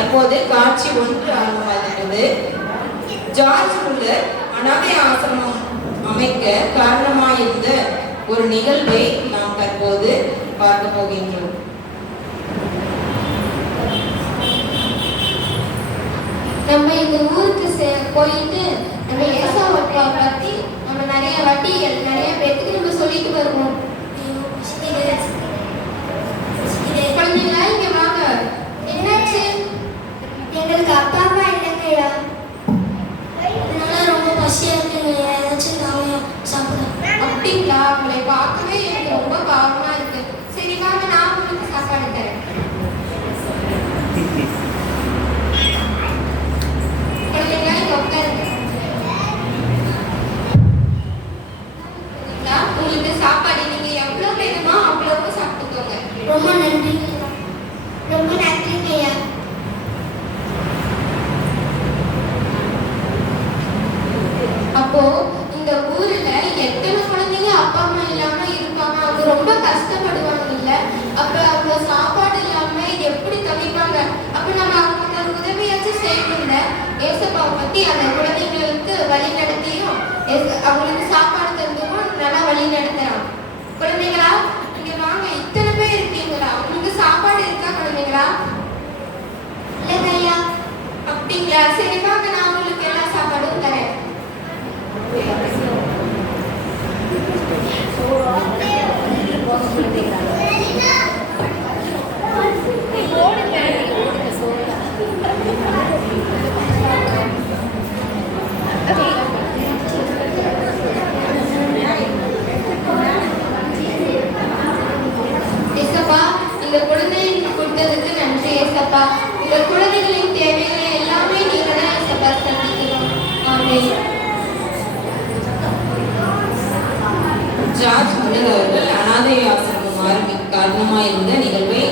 அப்போது காட்சி 1 ஆரம்பமாகின்றது. George Muller அனாதை ஆசிரமம் அமைக்க காரணமாயிருந்த ஒரு நிகழ்வை நாம் தற்போது பார்க்க போகின்றோம். நம்ம இந்த ஊருக்கு போயிட்டு நம்ம ஏசாவை பத்தி நம்ம நிறைய வட்டிகள் நிறைய பேருக்கு நம்ம சொல்லிட்டு வருவோம். குழந்தைங்களா இங்க வாங்க. என்னாச்சு? எங்களுக்கு அப்பா அம்மா இல்லைங்கய்யா. அதனால ரொம்ப பசியா இருக்குங்கய்யா. ஏதாச்சும் தாங்க சாப்பிட. அப்படிங்களா? உங்களை பார்க்கவே எனக்கு ரொம்ப பாவமா இருக்கு. சரி வாங்க, நான் உங்களுக்கு சாப்பாடு தரேன். குழந்தைங்களா இங்க உட்காருங்க. உங்களுக்கு சாப்பாடு நீங்க எவ்வளவு வேணுமோ அவ்வளவு சாப்பிட்டுக்கோங்க. ரொம்ப நன்றிங்கய்யா. ரொம்ப நன்றிங்கய்யா. அப்போ இந்த ஊர்ல எத்தனை குழந்தைங்க அப்பா அம்மா இல்லாம இருப்பாங்க. அவங்க ரொம்ப கஷ்டப்படுவாங்க இல்ல? அப்ப அவங்க சாப்பாடு இல்லாம எப்படி தவிப்பாங்க? அப்ப நம்ம அவங்களுக்கு உதவியாச்சும் செய்யணும்ல. ஏசப்பாவை பத்தி அந்த குழந்தைங்களுக்கு வழி நடத்தியும் அவங்களுக்கு சாப்பாடு தந்துவும் நல்லா வழி நடத்துறான். குழந்தைங்களா இங்க வாங்க. இத்தனை பேர் இருக்கீங்களா? உங்களுக்கு சாப்பாடு இருக்கா குழந்தைங்களா? இல்லைங்கய்யா. அப்படிங்களா? சரி வாங்க, நான் உங்களுக்கு எல்லா சாப்பாடும் தரேன். ஏசப்பா, இந்த குழந்தைகளுக்கு கொடுத்ததுக்கு நன்றி ஏசப்பா. இந்த குழந்தைகளின் தேவைகளை எல்லாமே நீங்க தான் ஏசப்பா சந்திக்கணும். ஆமென். ஜார்ஜ் முல்லர் அவர்கள் அனாதை ஆசிரமம் ஆரம்பிக்க காரணமாயிருந்த நிகழ்வை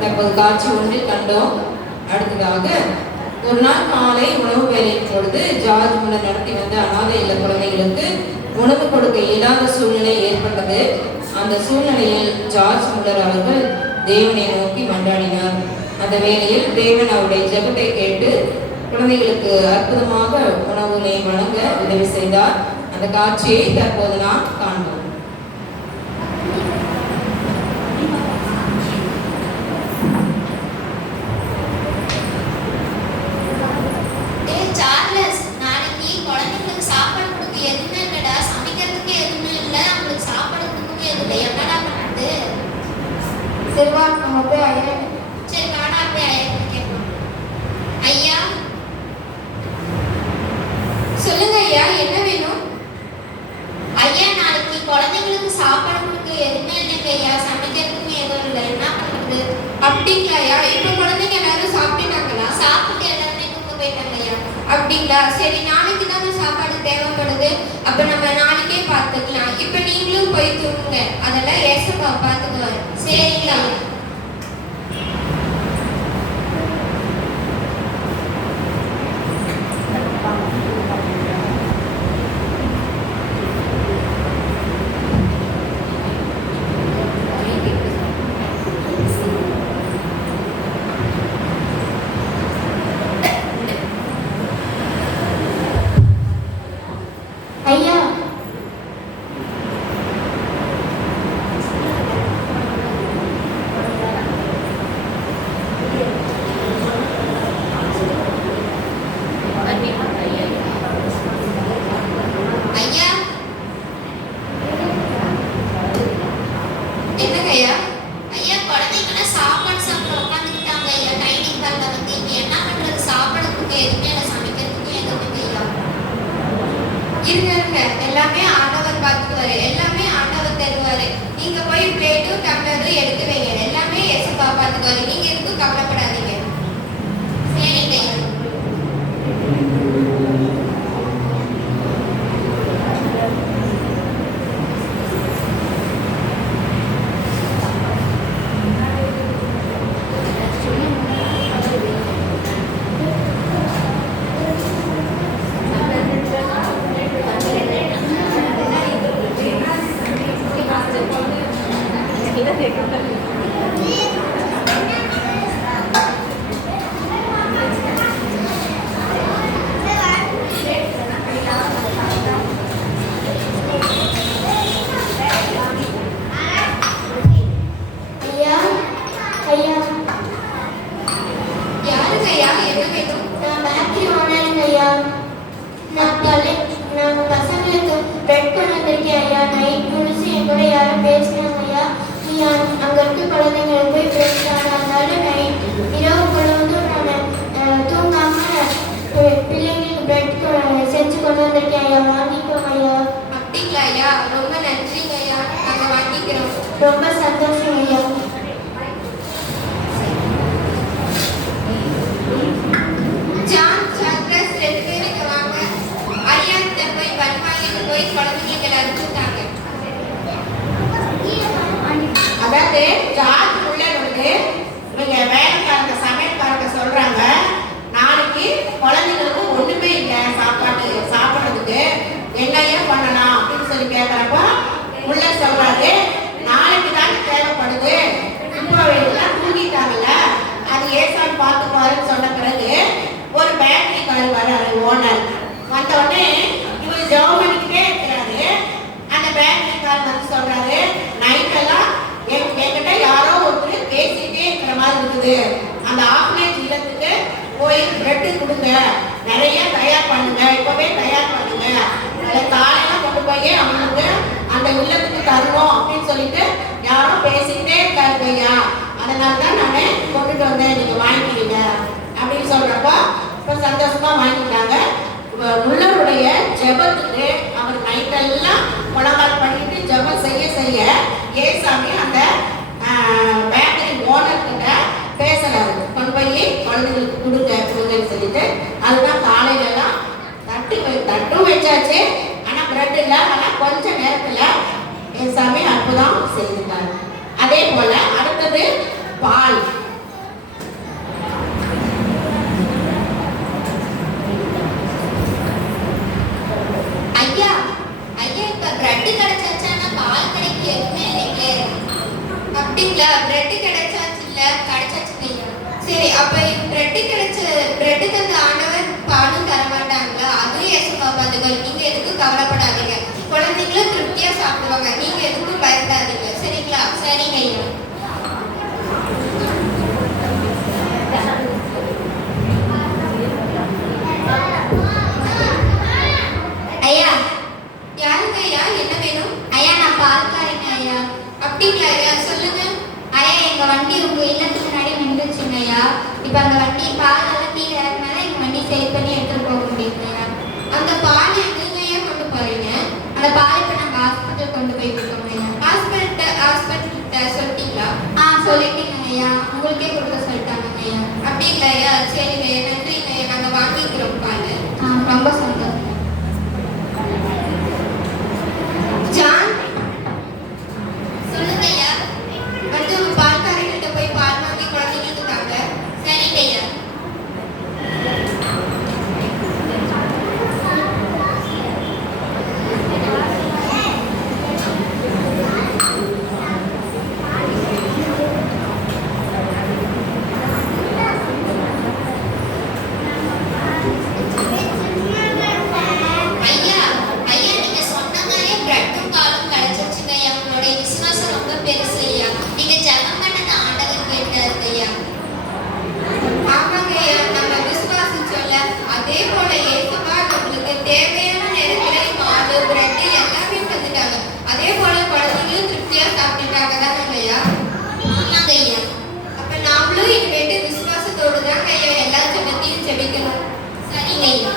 தற்போது காட்சி 1 கண்டோம். அடுத்ததாக ஒரு நாள் காலை உணவு வேலையின் பொழுது ஜார்ஜ் முல்லர் நடத்தி வந்த அனாதை இல்ல குழந்தைகளுக்கு உணவு கொடுக்க இயலாத சூழ்நிலை ஏற்பட்டது. அந்த சூழ்நிலையில் ஜார்ஜ் முல்லர் அவர்கள் தேவனை நோக்கி மன்றாடினார். அந்த வேளையில் தேவன் அவருடைய ஜெபத்தை கேட்டு குழந்தைகளுக்கு அற்புதமாக உணவுகளை வழங்க உதவி செய்தார். அந்த காட்சியை தற்போது நாம் காண்போம். சார்லஸ், நாளைக்கு குழந்தைங்களுக்கு சாப்பாடு கொடுக்க எதுவுமே இல்லடா. சமைக்கிறதுக்கு எதுவுமே இல்லை. அவங்களுக்கு சாப்பாடு கொடுக்க எதுவும் என்னடா பண்ணுறது? சரி வா, நம்ம போய் ஐயா. சரி வாடா, போய் ஐயா கேட்போம். ஐயா. சொல்லுங்க ஐயா, என்ன வேணும்? ஐயா, நாளைக்கு குழந்தைங்களுக்கு சாப்பாடு கொடுக்க எதுவுமே இல்லைங்க ஐயா. சமைக்கிறதுக்கும் எதுவும் இல்லை. என்ன பண்ணுறது? அப்படிங்களா ஐயா? இப்ப குழந்தைங்க எல்லாரும் சாப்பிட்டாங்களா? சாப்பிட்டு எல்லாருமே தூங்க போயிட்டாங்க ஐயா. அப்படிங்களா? சரி, நாளைக்கு தானே சாப்பாடு தேவைப்படுது. அப்ப நம்ம நாளைக்கே பார்த்துக்கலாம். இப்ப நீங்களும் போய் தூங்குங்க. அதெல்லாம் ஏசப்பா பார்த்துக்குவாரு. சரிங்களா? ஐயா, ஐயா. என்னங்க ஐயா? ஐயா, குழந்தைங்களாம் சாப்பாடு சாப்பிட உட்காந்துக்கிட்டாங்க ஐயா. டைனிங் ஹாலில் வந்து இப்போ என்ன பண்ணுறது? சாப்பாடு கொடுக்க எதுவுமே இல்லை. சமைக்கிறதுக்கும் எதுவுமே ஐயா. இருங்க இருங்க, எல்லாமே ஆண்டவர் பார்த்துக்குவாரு. எல்லாமே ஆண்டவர் தருவாரு. நீங்க போய் பிளேட்டும் டம்ளரும் எடுத்து வைங்க. எல்லாமே ஏசப்பா பார்த்துக்குவாரு. நீங்க எதுக்கும் கவலைப்படாதீங்க. சரிங்க ஐயா. ஐயா, வாங்கிக்கோங்க ஐயா. அப்படிங்களா ஐயா? ரொம்ப நன்றிங்க ஐயா, நாங்க வாங்கிக்கிறோம். ரொம்ப சந்தோஷம் ஐயா. ஜான், சாக்ரஸ் 2 பேரும் இங்க வாங்க. ஐயா கிட்ட போய் பன் வாங்கிட்டு போய் குழந்தைங்களுக்கு அனுப்பிச்சுட்டாங்க. அதாவது ஜார்ஜ் முல்லர் வந்து இவங்க வேலைக்காரங்க சமையல்காரங்க சொல்றாங்க, நாளைக்கு குழந்தைங்களுக்கு ஒண்ணுமே இல்லை சாப்பிட்றதுக்கு என்னையே பண்ணலாம் அப்படின்னு சொல்லி கேட்குறப்ப முல்லர் சொல்றாரு, நாளைக்கு தான் தேவைப்படுது, இப்போ எல்லாம் தூங்கிட்டாங்கல்ல, அது ஏசான் பார்த்துக்குவாருன்னு சொன்ன பிறகு ஒரு பேக்கரி கார் வர்றாரு ஓனர். வந்த உடனே இவர் ஜெபம் பண்ணிக்கிட்டே இருக்கிறாரு. அந்த பேக்கரி கார் வந்து சொல்றாரு, நைட்டெல்லாம் என்கிட்ட யாரோ ஒருத்தர் பேசிக்கிட்டே இருக்கிற மாதிரி இருக்குது, அந்த ஆஃப்லைன் இல்லத்துக்கு போய் பிரெட்டு கொடுங்க, நிறைய தயார் பண்ணுங்க, இப்பவே தயார் பண்ணுங்க, அதை காலையில கொண்டு போய் அவங்களுக்கு அந்த இல்லத்துக்கு தரணும் அப்படின்னு சொல்லிட்டு யாரோ பேசிக்கிட்டே இருக்காரு ஐயா, அதனால தான் நான் கொண்டுட்டு வந்தேன், நீங்க வாங்கிக்கிறீங்க அப்படின்னு சொல்றப்போ இப்போ சந்தோஷமா வாங்கிட்டாங்க. முல்லருடைய ஜெபத்துக்கு அவர் நைட்டெல்லாம் முழங்கால் பண்ணிட்டு ஜெபம் செய்ய செய்ய ஏசாமி அந்த பேக்கரி ஓனர் கிட்ட பேசுறாரு, கொண்டு போய் குழந்தைங்களுக்கு கொடுங்கன்னு சொல்லிட்டு. அதுதான் காலையிலலாம் தட்டும் வச்சாச்சு, ஆனால் பிரெட் இல்லை, ஆனால் கொஞ்ச நேரத்தில் ஏசாமி அற்புதம் செய்துட்டார். அதே போல அடுத்தது பால். ஐயா, ஐயா இப்ப பிரெட் கிடைச்சாச்சா? பால் கிடைக்க எதுவுமே இல்லைங்களே. அப்படிங்களா? பிரெட் கிடைச்சாச்சு இல்ல? கிடைச்சாச்சுங்க ஐயா. சரி, அப்ப பிரெட் தந்த ஆண்டவர் பாலும் தர மாட்டாங்களா? அதுவும் ஏசப்பா பாத்துக்கோங்க, நீங்க எதுக்கும் கவலைப்படாதீங்க, குழந்தைங்களும் திருப்தியா சாப்பிடுவாங்க, நீங்க எதுக்கும் பயப்படாதீங்க, சரிங்களா? சரிங்க ஐயா. ஐயா. யாருங்க ஐயா? என்ன வேணும்? ஐயா, நான் பால்காரங்க ஐயா. அப்படிங்களா ஐயா? சொல்லுங்க ஐயா. எங்க வண்டி உங்க இல்லத்துக்கு முன்னாடி நின்றுச்சுங்க ஐயா. இப்ப அந்த வண்டி பால் எல்லாம் கீழே இறங்கினால எங்க வண்டி சரி பண்ணி எடுத்துட்டு போக முடியுங்க ஐயா. அந்த பால் எங்க ஐயா கொண்டு போறீங்க? அந்த பால் இப்ப நாங்க ஹாஸ்பிட்டல் கொண்டு போய் விட்டோம் ஐயா. ஹாஸ்பிட்டல் சொல்லிட்டீங்களா? சொல்லிட்டீங்க ஐயா, உங்களுக்கே கொடுக்க சொல்லிட்டாங்க ஐயா. அப்படிங்களா ஐயா? சரிங்க ஐயா, நன்றிங்க ஐயா, நாங்க வாங்கிக்கிறோம் பால். ரொம்ப சந்தோஷம். ஜான், சொல்லுங்க ஐயா. வந்து உங்க பால்காரங்கிட்ட போய் பால் வாங்கி குழந்தைங்களுக்கு தாங்க. சரிங்க ஐயா. ஐயா, ஐயா, நீங்க சொன்ன மாதிரியே பிரெட்டும் பாலும் கிடைச்சிருச்சுங்க ஐயா. உங்களுடைய விசுவாசம் ரொம்ப பெருசு ஐயா. நீங்க ஜெபம் பண்ணத ஆண்டவர் கேட்டாரு ஐயா. ஆமாங்க ஐயா, நம்ம விசுவாசிச்சோம்ல, அதே போல ஏசப்பா நம்மளுக்கு தேவையான நேரத்துல பால் பிரெட் எல்லாமே தந்துட்டாங்க. அதே போல குழந்தைங்களும் திருப்தியா சாப்பிட்டுட்டாங்க தானே ஐயா? ஆமாங்க ஐயா. அப்ப நாமளும் இனிமேட்டு விசுவாசத்தோடு தாங்க ஐயா எல்லா ஜெபத்தையும் ஜெபிக்கணும். சரிங்க ஐயா.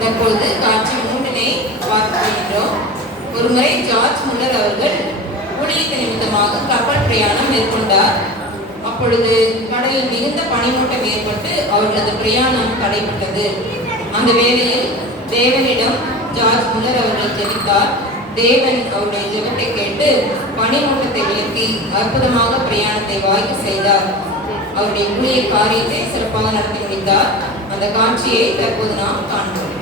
தற்பொழுது காட்சி 3 பார்க்கின்றோம். ஒருமுறை ஜார்ஜ் முல்லர் அவர்கள் ஊழியத்து நிமித்தமாக கப்பல் பிரயாணம் மேற்கொண்டார். அப்பொழுது கடலில் மிகுந்த பனிமூட்டம் ஏற்பட்டு அவர்களது பிரயாணம் தடைப்பட்டது. அந்த வேளையில் தேவனிடம் ஜார்ஜ் முல்லர் அவர்கள் ஜெபித்தார். தேவன் அவருடைய ஜெபத்தை கேட்டு பனிமூட்டத்தை விலக்கி அற்புதமாக பிரயாணத்தை வாய்க்க செய்தார். அவருடைய ஊழிய காரியத்தை சிறப்பாக நடத்தி முடித்தார். அந்த காட்சியை தற்போது நாம் காண்போம்.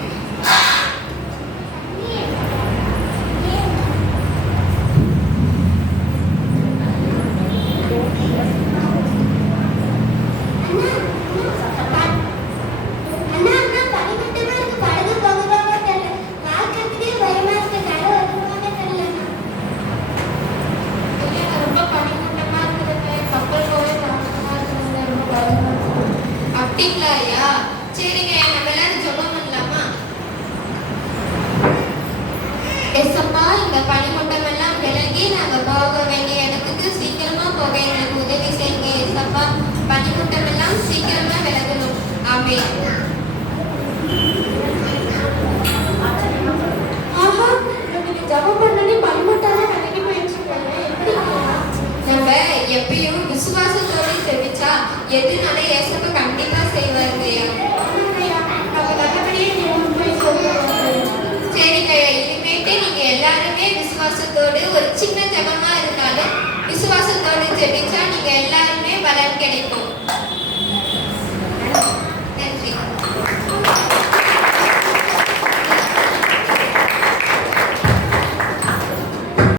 அப்படிங்களா ஐயா? சரிங்க, நம்ம எல்லாரும் ஜெபம் பண்ணலாமா? ஏசப்பா, இந்த பனிமூட்டம் எல்லாம் விலகி நாங்க போக வேண்டிய இடத்துக்கு சீக்கிரமா போக எங்களுக்கு உதவி செய்யுங்க ஏசப்பா. பனிமூட்டம் எல்லாம் சீக்கிரமா விலகணும். ஆமென். விசுவாசத்தோடு ஜெபிச்சா எதுனால ஏசப்ப கண்டிப்பா செய்வாருங்க ஐயா. சரிங்க ஐயா, இனிமேட்டு நீங்க எல்லாருமே விசுவாசத்தோடு ஒரு சின்ன ஜெபமா இருந்தாலும் விசுவாசத்தோடு ஜெபிச்சா நீங்க எல்லாருமே பலன் கிடைக்கும்.